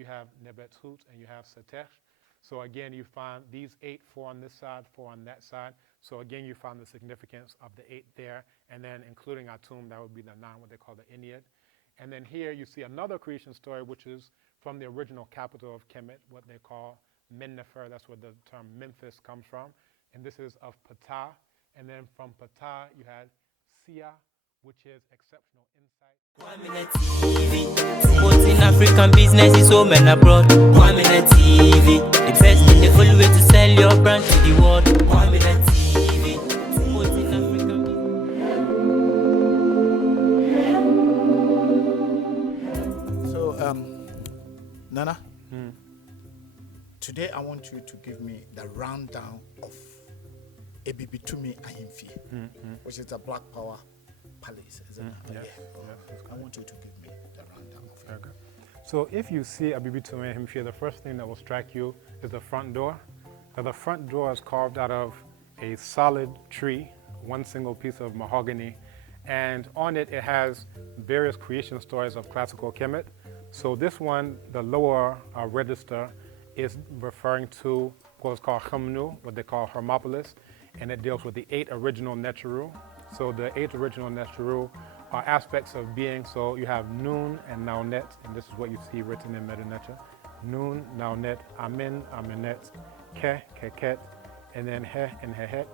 you have nebet hut, and you have setech. So again, you find these 8, 4 on this side, 4 on that side. So again, you find the significance of the 8 there, and then including Atum, that would be the 9, what they call the Ennead. And then here you see another creation story, which is from the original capital of Kemet, what they call Mennefer. That's where the term Memphis comes from. And this is of Ptah. And then from Ptah, you had Sia, which is exceptional insight. 1 Minute TV, promoting African business is home and abroad. 1 Minute TV, the best and the only way to sell your brand to the world. 1 Minute TV, promoting African business. So, Nana, today I want you to give me the rundown of Abibitumi Ahimfie, which is a Black Power Palace, isn't it? Yeah. I want you to give me the rundown of it. Okay. So if you see Abibitumi Ahimfie, the first thing that will strike you is the front door. Now the front door is carved out of a solid tree, one single piece of mahogany, and on it, it has various creation stories of classical Kemet. So this one, the lower register, is referring to what's called Khumnu, what they call Hermopolis, and it deals with the 8 original Neteru. So the 8 original Neteru are aspects of being. So you have Nun and Naunet, and this is what you see written in Metanetra. Nun, Naunet, Amin, Aminet, Ke, Keket, and then He and Hehet.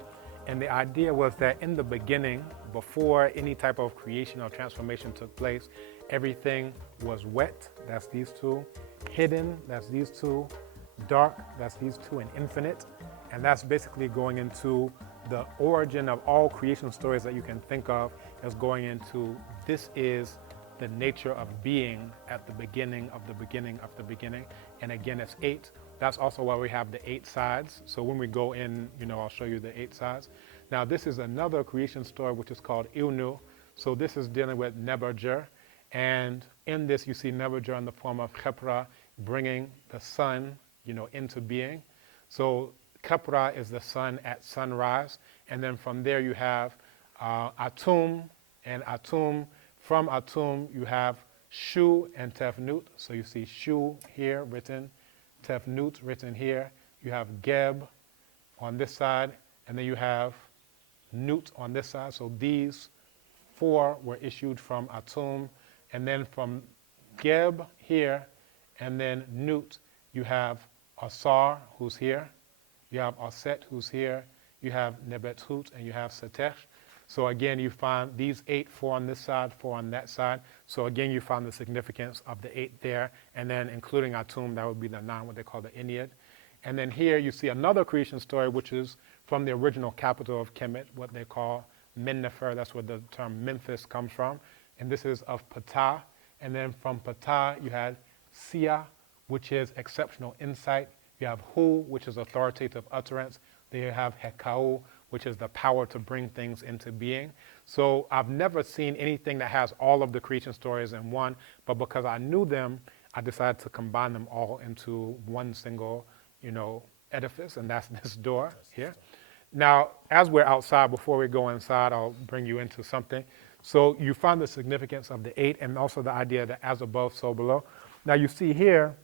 And the idea was that in the beginning, before any type of creation or transformation took place, everything was wet, that's these 2, hidden, that's these 2, dark, that's these 2, and infinite. And that's basically going into the origin of all creation stories that you can think of, is going into this is the nature of being at the beginning of the beginning of the beginning. And again, it's 8. That's also why we have the 8 sides. So when we go in, I'll show you the 8 sides. Now this is another creation story which is called Ilnu. So this is dealing with Neberger. And in this you see Neberger in the form of Khepra, bringing the sun, into being. So Khepra is the sun at sunrise. And then from there you have Atum, and Atum, from Atum you have Shu and Tefnut. So you see Shu here written, Tefnut written here. You have Geb on this side, and then you have Nut on this side. So these 4 were issued from Atum, and then from Geb here, and then Nut, you have Asar, who's here. You have Aset, who's here. You have Nebet Hut, and you have Setech. So again, you find these 8, 4 on this side, 4 on that side. So again, you find the significance of the 8 there, and then including Atum, that would be the 9, what they call the Ennead. And then here you see another creation story, which is from the original capital of Kemet, what they call Mennefer. That's where the term Memphis comes from. And this is of Ptah. And then from Ptah, you had Sia, which is exceptional insight. You have Hu, which is authoritative utterance. Then you have Hekau, which is the power to bring things into being. So I've never seen anything that has all of the creation stories in one, but because I knew them, I decided to combine them all into one single, edifice, and that's this door here. Now, as we're outside, before we go inside, I'll bring you into something. So you find the significance of the 8 and also the idea that as above, so below. Now you see here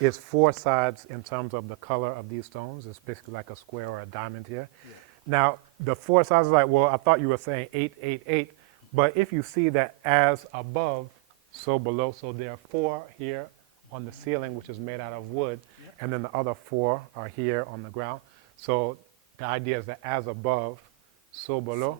is 4 sides in terms of the color of these stones. It's basically like a square or a diamond here. Yeah. Now, the 4 sides is like, well, I thought you were saying 8, 8, 8. But if you see that as above, so below, so there are 4 here on the ceiling, which is made out of wood, yeah. And then the other 4 are here on the ground. So the idea is that as above, so below.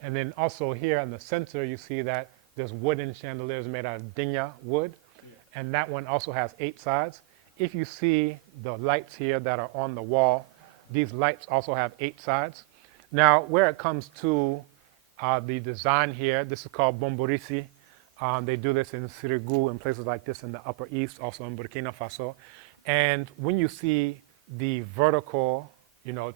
And then also here in the center, you see that there's wooden chandeliers made out of dinya wood. Yeah. And that one also has 8 sides. If you see the lights here that are on the wall, these lights also have 8 sides. Now, where it comes to the design here, this is called Bomborisi. They do this in Sirigu and places like this in the Upper East, also in Burkina Faso. And when you see the vertical,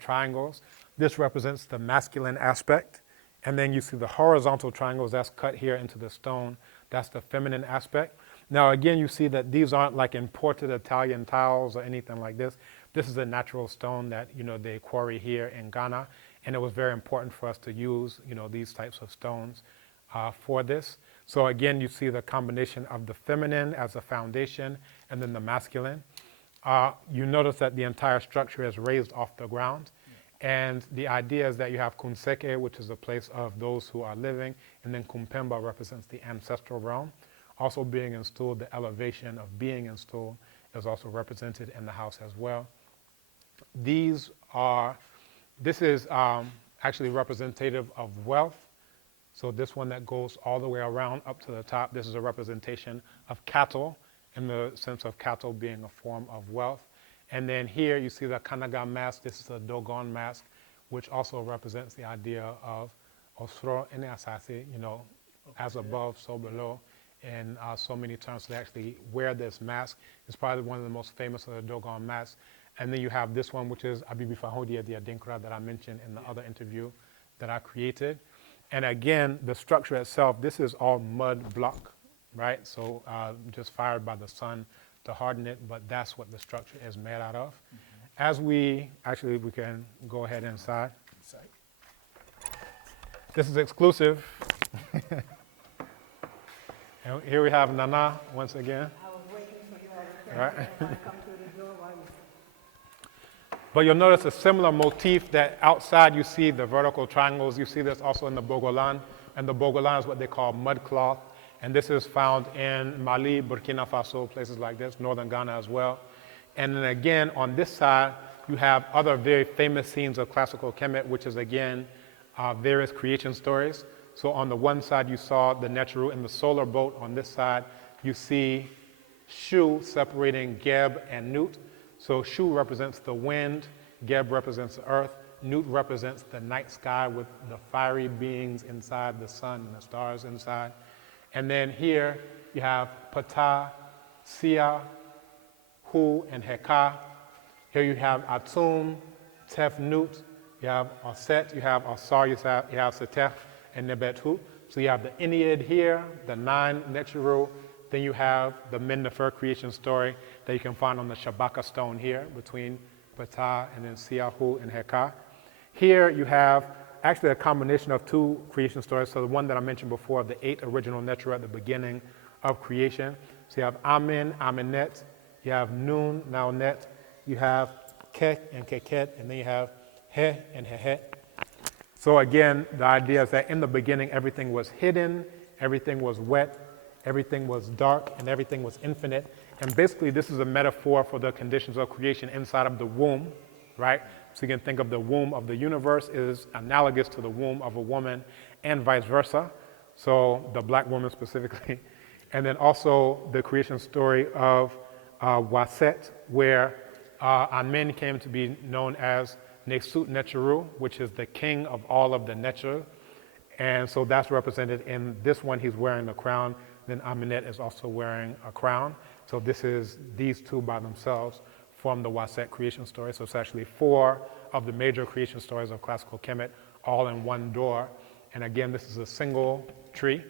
triangles, this represents the masculine aspect. And then you see the horizontal triangles that's cut here into the stone. That's the feminine aspect. Now, again, you see that these aren't like imported Italian tiles or anything like this. This is a natural stone that, they quarry here in Ghana. And it was very important for us to use, these types of stones for this. So again, you see the combination of the feminine as a foundation and then the masculine. You notice that the entire structure is raised off the ground. And the idea is that you have Kunseke, which is a place of those who are living, and then Kumpemba represents the ancestral realm. Also being installed, the elevation of being installed is also represented in the house as well. This is actually representative of wealth. So this one that goes all the way around up to the top, this is a representation of cattle, in the sense of cattle being a form of wealth. And then here you see the Kanaga mask. This is a Dogon mask, which also represents the idea of Osro Ene Asasi, as above, so below, in so many terms. So they actually wear this mask. It's probably one of the most famous of the Dogon masks. And then you have this one, which is Abibi Fahodia the Adinkra that I mentioned in the other interview that I created. And again, the structure itself, this is all mud block, right? So just fired by the sun to harden it, but that's what the structure is made out of. As we can go ahead inside. This is exclusive. And here we have Nana once again. I was waiting for you all to Right. come through the door while you... But you'll notice a similar motif that outside you see the vertical triangles. You see this also in the Bogolan. And the Bogolan is what they call mud cloth. And this is found in Mali, Burkina Faso, places like this, northern Ghana as well. And then again, on this side, you have other very famous scenes of classical Kemet, which is again, various creation stories. So on the one side, you saw the Neteru in the solar boat. On this side, you see Shu separating Geb and Nut. So Shu represents the wind, Geb represents the earth, Nut represents the night sky with the fiery beings inside, the sun and the stars inside. And then here you have Ptah, Sia, Hu, and Heka. Here you have Atum, Tef, Nut. You have Aset, you have Asar, you have Setef, and Nebet Hu. So you have the Ennead here, the 9 Neteru. Then you have the Men Nefer creation story that you can find on the Shabaka stone here between Ptah and then Sia, Hu, and Heka. Here you have actually a combination of 2 creation stories. So the one that I mentioned before, the 8 original Neteru at the beginning of creation. So you have Amen, Amenet, you have Nun, Naunet, you have Kek and Keket, and then you have He and Hehet. So again, the idea is that in the beginning, everything was hidden, everything was wet, everything was dark, and everything was infinite. And basically, this is a metaphor for the conditions of creation inside of the womb, right? So you can think of the womb of the universe is analogous to the womb of a woman and vice versa. So the black woman specifically. And then also the creation story of Waset, where Amen came to be known as Nesut Neteru, which is the king of all of the Neteru. And so that's represented in this one, he's wearing a crown. Then Amenet is also wearing a crown. So this is these 2 by themselves from the Waset creation story. So it's actually 4 of the major creation stories of classical Kemet, all in one door. And again, this is a single tree.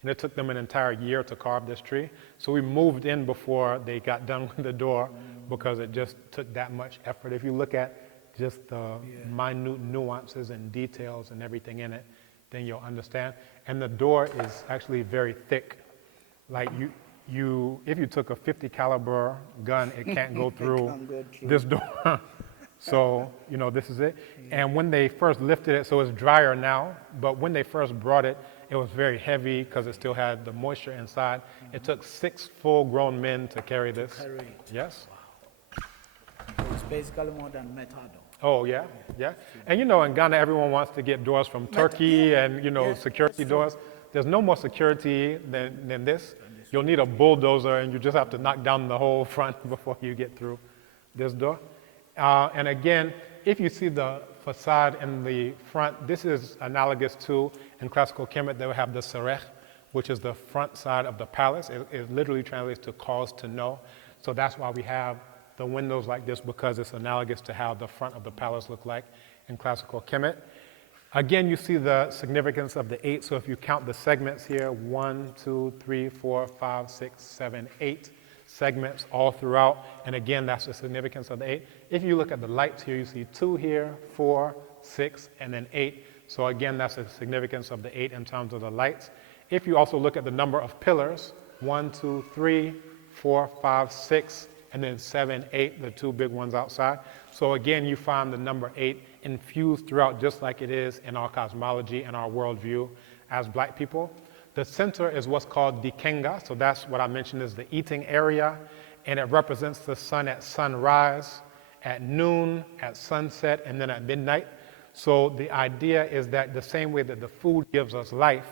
And it took them an entire year to carve this tree. So we moved in before they got done with the door because it just took that much effort. If you look at just the minute nuances and details and everything in it, then you'll understand. And the door is actually very thick. Like if you took a 50 caliber gun, it can't go through this door. So, this is it. And when they first lifted it, so it's drier now, but when they first brought it, it was very heavy because it still had the moisture inside. It took 6 full-grown men to carry this. Yes. So it's basically more than metal. Oh, yeah. And in Ghana, everyone wants to get doors from Turkey and, security doors. There's no more security than this. You'll need a bulldozer and you just have to knock down the whole front before you get through this door. And again, if you see the facade in the front, this is analogous to, in classical Kemet, they will have the Serech, which is the front side of the palace. It literally translates to cause to know. So that's why we have the windows like this, because it's analogous to how the front of the palace looked like in classical Kemet. Again, you see the significance of the 8. So if you count the segments here, 1, 2, 3, 4, 5, 6, 7, 8 segments all throughout. And again, that's the significance of the 8. If you look at the lights here, you see 2 here, 4, 6, and then 8. So again, that's the significance of the 8 in terms of the lights. if you also look at the number of pillars, 1, 2, 3, 4, 5, 6, and then 7, 8, the two big ones outside. So again, you find the number 8 infused throughout just like it is in our cosmology and our worldview as black people. The center is what's called Dikenga, so that's what I mentioned is the eating area, and it represents the sun at sunrise, at noon, at sunset, and then at midnight. So the idea is that the same way that the food gives us life,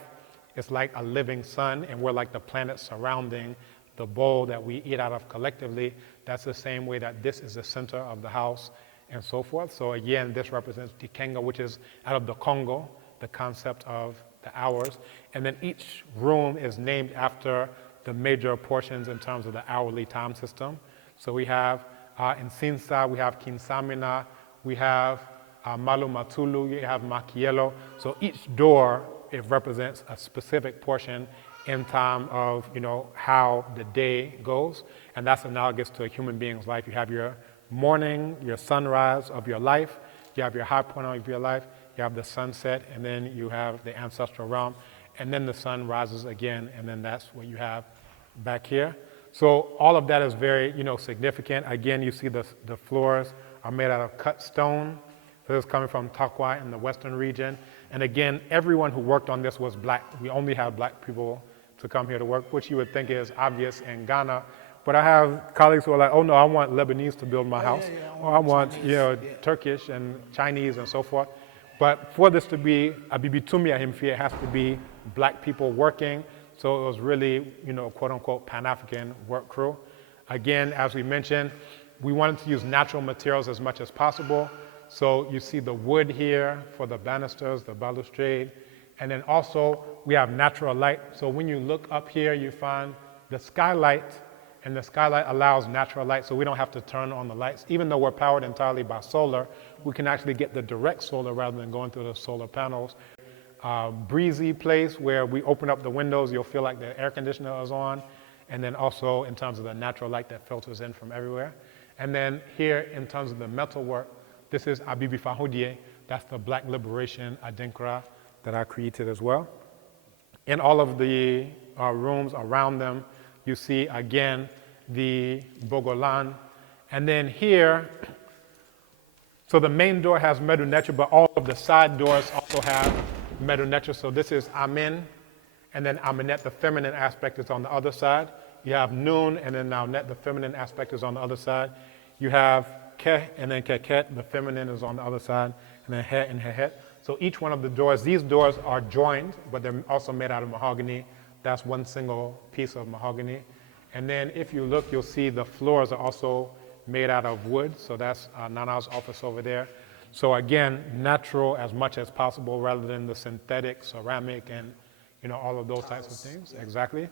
it's like a living sun, and we're like the planet surrounding the bowl that we eat out of collectively. That's the same way that this is the center of the house and so forth. So again, this represents Dikenga, which is out of the Congo, the concept of the hours. And then each room is named after the major portions in terms of the hourly time system. So we have in Sinsa, we have Kinsamina, we have Malumatulu, we have Makielo. So each door, it represents a specific portion in time of, how the day goes. And that's analogous to a human being's life. You have your morning, your sunrise of your life, you have your high point of your life, you have the sunset, and then you have the ancestral realm, and then the sun rises again, and then that's what you have back here. So all of that is very, significant. Again, you see the floors are made out of cut stone. So this is coming from Takwa in the western region. And again, everyone who worked on this was black. We only have black people to come here to work, which you would think is obvious in Ghana. But I have colleagues who are like, oh no, I want Lebanese to build my house. Or I want, Turkish and Chinese and so forth. But for this to be Abibitumi Ahimfi, it has to be black people working. So it was really, quote unquote, Pan-African work crew. Again, as we mentioned, we wanted to use natural materials as much as possible. So you see the wood here for the banisters, the balustrade. And then also we have natural light. So when you look up here, you find the skylight, and the skylight allows natural light, so we don't have to turn on the lights. Even though we're powered entirely by solar, we can actually get the direct solar rather than going through the solar panels. Breezy place where we open up the windows, you'll feel like the air conditioner is on. And then also in terms of the natural light that filters in from everywhere. And then here in terms of the metal work, this is Abibi Fahudie. That's the Black Liberation Adinkra that I created as well. In all of the rooms around them, you see again the Bogolan. And then here, so the main door has Medu Netra, but all of the side doors also have Medu Netra. So this is Amin, and then Aminet, the feminine aspect, is on the other side. You have Nun, and then now Net, the feminine aspect, is on the other side. You have Ke, and then Keket, the feminine, is on the other side, and then He and Hehet. So each one of the doors, these doors are joined, but they're also made out of mahogany. That's one single piece of mahogany. And then if you look, you'll see the floors are also made out of wood. So that's Nana's office over there. So again, natural as much as possible rather than the synthetic ceramic and all of those types of things. Exactly.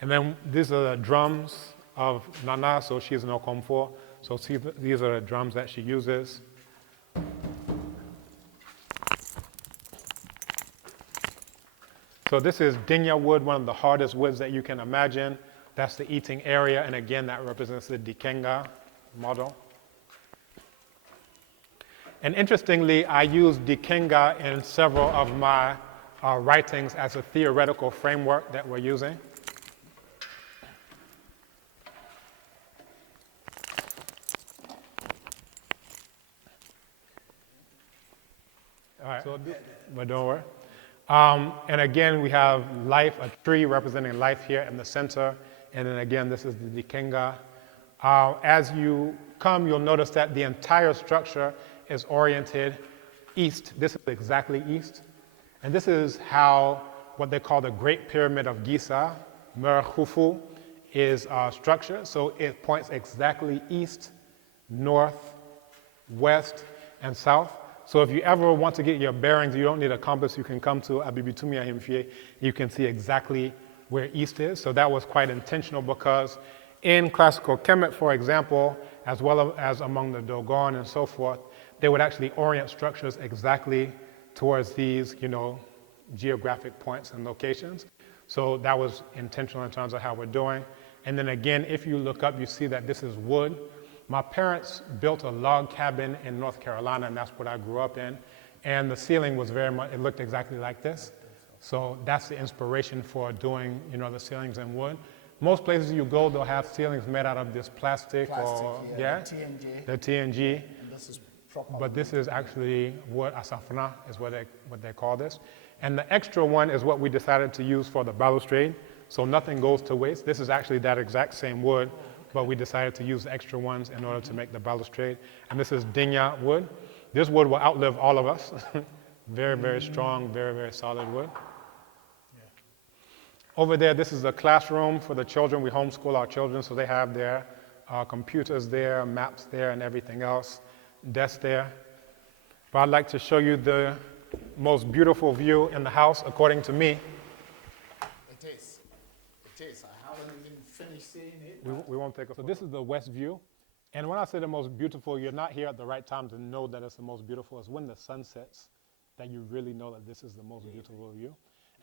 And then these are the drums of Nana. So she's an Okomfo. So see, these are the drums that she uses. So this is Dinya wood, one of the hardest woods that you can imagine. That's the eating area, and again, that represents the Dikenga model. And interestingly, I use Dikenga in several of my writings as a theoretical framework that we're using. All right, but don't worry. And again, we have life, a tree representing life here in the center. And then again, this is the Dikenga. As you come, you'll notice that the entire structure is oriented east. This is exactly east. And this is how what they call the Great Pyramid of Giza, Mer Khufu, is structured. So it points exactly east, north, west, and south. So if you ever want to get your bearings, you don't need a compass. You can come to Abibitumi Ahimfie. You can see exactly where east is. So that was quite intentional because in classical Kemet, for example, as well as among the Dogon and so forth, they would actually orient structures exactly towards these, geographic points and locations. So that was intentional in terms of how we're doing. And then again, if you look up, you see that this is wood. My parents built a log cabin in North Carolina, and that's what I grew up in. And the ceiling was very much, it looked exactly like this. So that's the inspiration for doing, the ceilings in wood. Most places you go, they'll have ceilings made out of this plastic, or The TNG. the TNG. And this is proper. But this is actually wood asafna is what they call this. And the extra one is what we decided to use for the balustrade. So nothing goes to waste. This is actually that exact same wood, but we decided to use extra ones in order to make the balustrade. And this is dinya wood. This wood will outlive all of us. Very, very strong, very, very solid wood. Over there, this is the classroom for the children. We homeschool our children, so they have their computers there, maps there, and everything else. Desk there. But I'd like to show you the most beautiful view in the house, according to me. It is. It is. I haven't even finished seeing it. We won't take a photo. So this is the west view. And when I say the most beautiful, you're not here at the right time to know that it's the most beautiful. It's when the sun sets that you really know that this is the most beautiful view.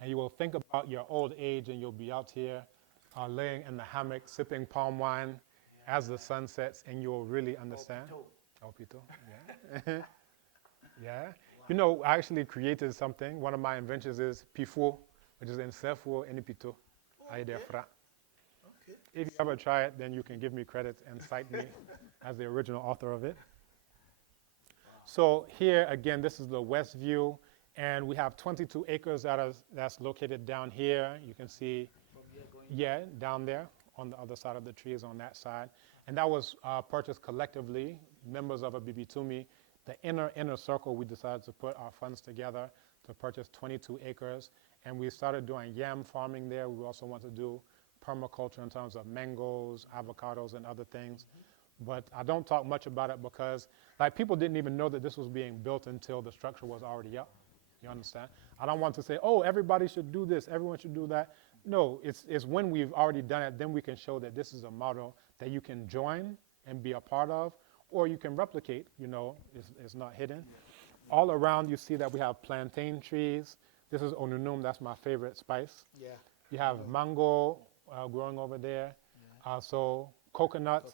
And you will think about your old age, and you'll be out here laying in the hammock, sipping palm wine as the sun sets, and you'll really understand. Opito, yeah. Yeah. Wow. I actually created something. One of my inventions is pifu, which is in Sefu Enipito. Fra. Okay. If you ever try it, then you can give me credit and cite me as the original author of it. Wow. So here, again, this is the west view, and we have 22 acres that's located down here. You can see, down there on the other side of the trees on that side. And that was purchased collectively, members of Abibitumi. The inner circle, we decided to put our funds together to purchase 22 acres. And we started doing yam farming there. We also want to do permaculture in terms of mangoes, avocados, and other things. But I don't talk much about it because people didn't even know that this was being built until the structure was already up. You understand? I don't want to say, oh, everybody should do this, everyone should do that. No, it's when we've already done it, then we can show that this is a model that you can join and be a part of, or you can replicate, it's not hidden. Yeah. All around you see that we have plantain trees. This is onunum, that's my favorite spice. Yeah. You have mango growing over there. Yeah. So coconut,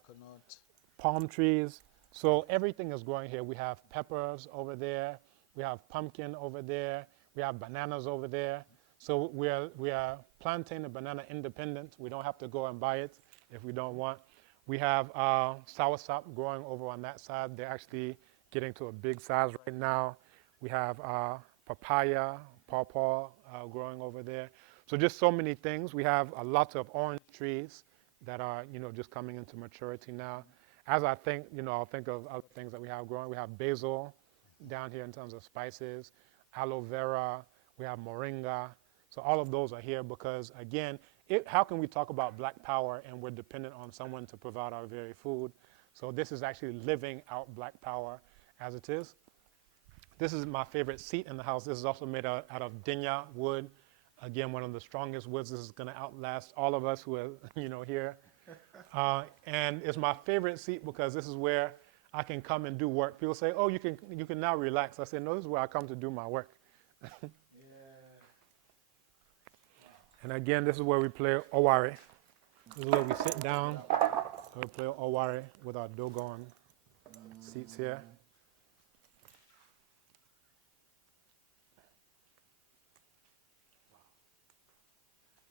palm trees. So everything is growing here. We have peppers over there. We have pumpkin over there. We have bananas over there. So we are plantain and banana independent. We don't have to go and buy it if we don't want. We have soursop growing over on that side. They're actually getting to a big size right now. We have papaya, pawpaw growing over there. So just so many things. We have a lot of orange trees that are, just coming into maturity now. As I think, I'll think of other things that we have growing. We have basil down here in terms of spices, aloe vera, we have moringa. So all of those are here because, again, how can we talk about black power and we're dependent on someone to provide our very food? So this is actually living out black power as it is. This is my favorite seat in the house. This is also made out of dinya wood. Again, one of the strongest woods. This is going to outlast all of us who are, here. And it's my favorite seat because this is where I can come and do work. People say, oh, you can now relax. I say, no, this is where I come to do my work. And again, this is where we play oware. This is where we sit down. We play oware with our dogon seats here.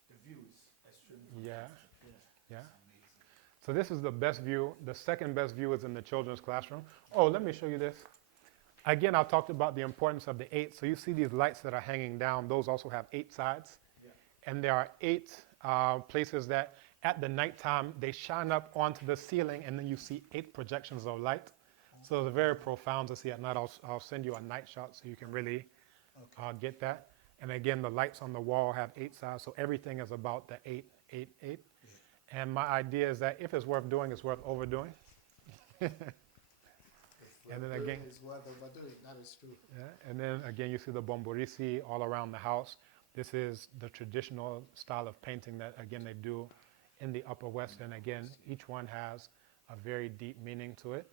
The view is extremely Yeah. So this is the best view. The second best view is in the children's classroom. Oh, let me show you this. Again, I talked about the importance of the 8. So you see these lights that are hanging down. Those also have 8 sides. Yeah. And there are 8 places that at the nighttime, they shine up onto the ceiling, and then you see 8 projections of light. So it's very profound to see at night. I'll send you a night shot so you can really get that. And again, the lights on the wall have 8 sides. So everything is about the 8, 8, 8. Yeah. And my idea is that if it's worth doing, it's worth overdoing. And then again, it's worth overdoing. That is true. Yeah, and then again, you see the bomborisi all around the house. This is the traditional style of painting that, again, they do in the Upper West. And again, each one has a very deep meaning to it.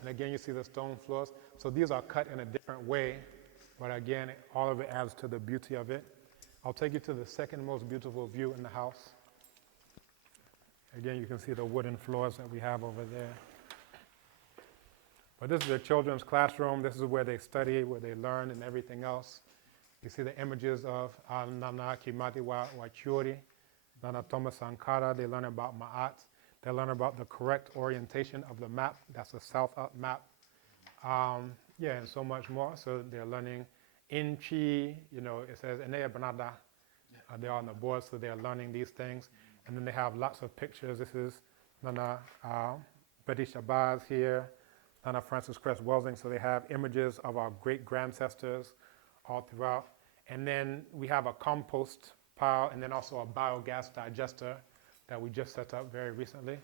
And again, you see the stone floors. So these are cut in a different way. But again, all of it adds to the beauty of it. I'll take you to the second most beautiful view in the house. Again, you can see the wooden floors that we have over there. But this is the children's classroom. This is where they study, where they learn, and everything else. You see the images of Nana Kimati wa Chiori, Nana Thomas Sankara. They learn about Ma'at. They learn about the correct orientation of the map. That's a south-up map. Yeah, and so much more. So they're learning Inchi, it says Enea Banada. They're on the board, so they're learning these things. And then they have lots of pictures. This is Nana Betty Shabazz here, Nana Francis Cress Welsing. So they have images of our great-grandcestors all throughout. And then we have a compost pile and then also a biogas digester that we just set up very recently.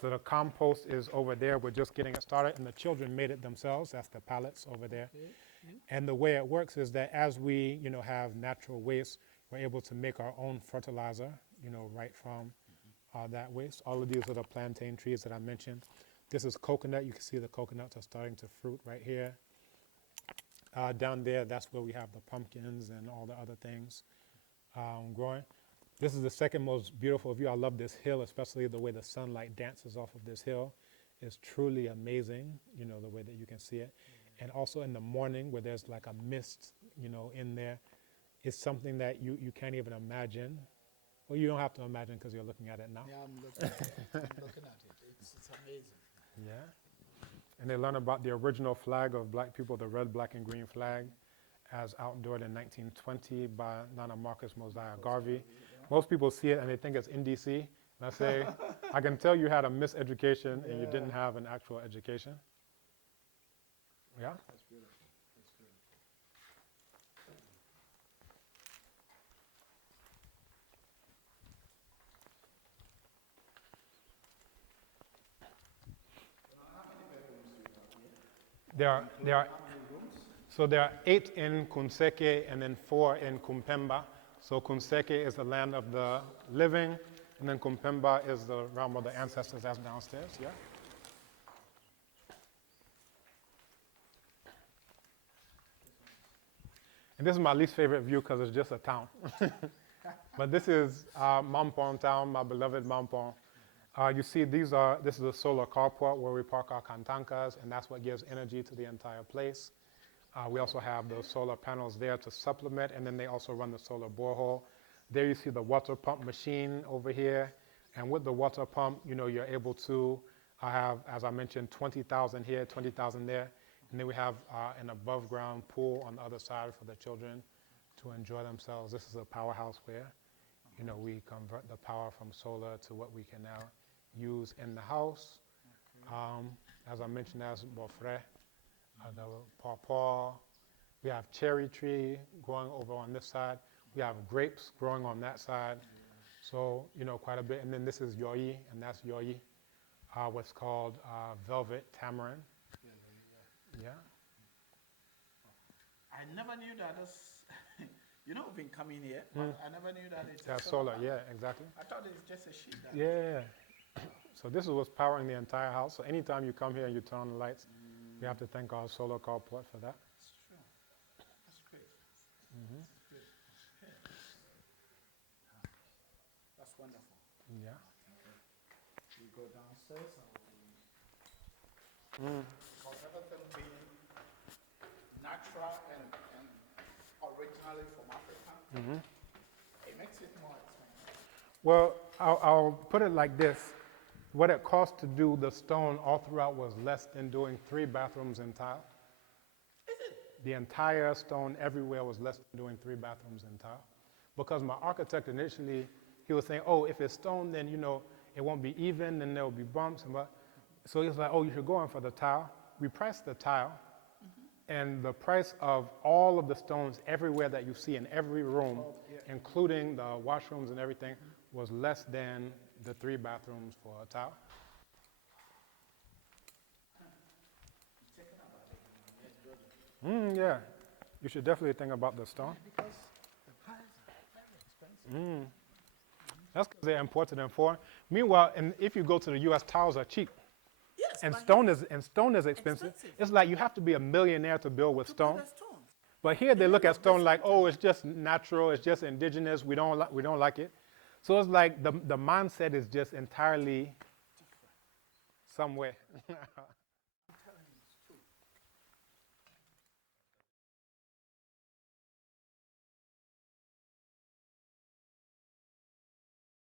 So the compost is over there. We're just getting it started, and the children made it themselves. That's the pallets over there. And the way it works is that as we, have natural waste, we're able to make our own fertilizer, right from that waste. All of these are the plantain trees that I mentioned. This is coconut. You can see the coconuts are starting to fruit right here. Down there, that's where we have the pumpkins and all the other things growing. This is the second most beautiful view. I love this hill, especially the way the sunlight dances off of this hill. It's truly amazing, the way that you can see it. And also in the morning where there's like a mist, in there, it's something that you can't even imagine. Well, you don't have to imagine because you're looking at it now. Yeah, I'm looking at it. It's amazing. Yeah. And they learn about the original flag of black people, the red, black, and green flag, as outlawed in 1920 by Nana Marcus Mosiah Garvey. Most people see it and they think it's NDC. And I say, I can tell you had a miseducation and you didn't have an actual education. Yeah? That's beautiful. That's beautiful. There are so there are 8 in Kunseke and then 4 in Kumpemba. So Kunseke is the land of the living, and then Kumpemba is the realm of the ancestors. That's downstairs. Yeah. And this is my least favorite view because it's just a town. But this is Mampong town, my beloved Mampong. You see, this is a solar carport where we park our kantankas, and that's what gives energy to the entire place. We also have the solar panels there to supplement, and then they also run the solar borehole. There you see the water pump machine over here, and with the water pump, you're able to have, as I mentioned, 20,000 here, 20,000 there, and then we have an above-ground pool on the other side for the children to enjoy themselves. This is a powerhouse where, we convert the power from solar to what we can now use in the house. As I mentioned, that's Bofre, the pawpaw. We have cherry tree growing over on this side. We have grapes growing on that side. So, quite a bit. And then this is yoi, and that's yoi, what's called velvet tamarind. Yeah. I never knew that this, we've been coming here, but I never knew that it's That's solar, yeah, exactly. I thought it's just a sheet. Yeah. So this is what's powering the entire house. So anytime you come here and you turn on the lights, we have to thank our solar carport for that. That's true. That's great. That's good. Okay. That's wonderful. Yeah. We go downstairs and because everything being natural and originally from Africa, it makes it more expensive. Well, I'll put it like this. What it cost to do the stone all throughout was less than doing 3 bathrooms in tile. Is it? The entire stone everywhere was less than doing 3 bathrooms in tile. Because my architect initially, he was saying, oh, if it's stone, then, it won't be even, then there'll be bumps. So he was like, oh, you should go in for the tile. We priced the tile, and the price of all of the stones everywhere that you see in every room, including the washrooms and everything, was less than the 3 bathrooms for a tile. Yeah, you should definitely think about the stone. Because the prices are very expensive. That's because they're imported and foreign. Meanwhile, and if you go to the U.S., tiles are cheap. Yes. And but stone is expensive. It's like you have to be a millionaire to build with stone. the stones. But here they look at stone like, oh, it's just natural, it's just indigenous. We don't like it. So it's like the mindset is just entirely somewhere.